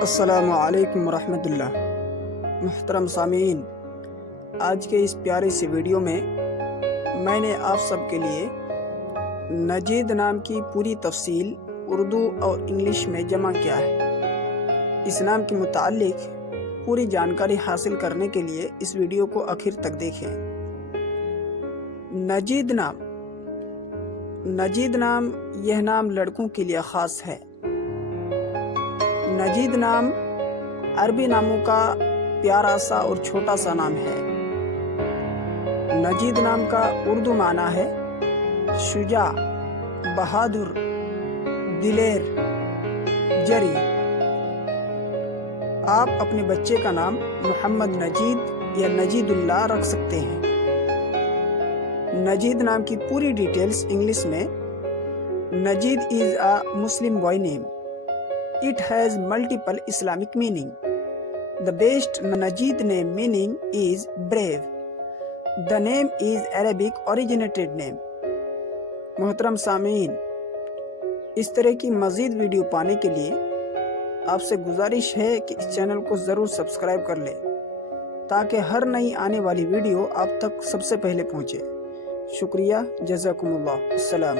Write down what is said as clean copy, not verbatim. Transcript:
السلام علیکم ورحمۃ اللہ۔ محترم سامعین، آج کے اس پیارے سے ویڈیو میں میں نے آپ سب کے لیے نجید نام کی پوری تفصیل اردو اور انگلش میں جمع کیا ہے۔ اس نام کے متعلق پوری جانکاری حاصل کرنے کے لیے اس ویڈیو کو آخر تک دیکھیں۔ نجید نام یہ نام لڑکوں کے لیے خاص ہے۔ نجید نام عربی ناموں کا پیارا سا اور چھوٹا سا نام ہے۔ نجید نام کا اردو معنی ہے شجاع، بہادر، دلیر، جری۔ آپ اپنے بچے کا نام محمد نجید یا نجید اللہ رکھ سکتے ہیں۔ نجید نام کی پوری ڈیٹیلز انگلش میں: نجید is a Muslim boy name. It has multiple Islamic meaning. The best Najeed name meaning is brave. The name is Arabic originated name. محترم سامعین، اس طرح کی مزید ویڈیو پانے کے لیے آپ سے گزارش ہے کہ اس چینل کو ضرور سبسکرائب کر لیں تاکہ ہر نئی آنے والی ویڈیو آپ تک سب سے پہلے پہنچے۔ شکریہ، جزاکم اللہ، السلام۔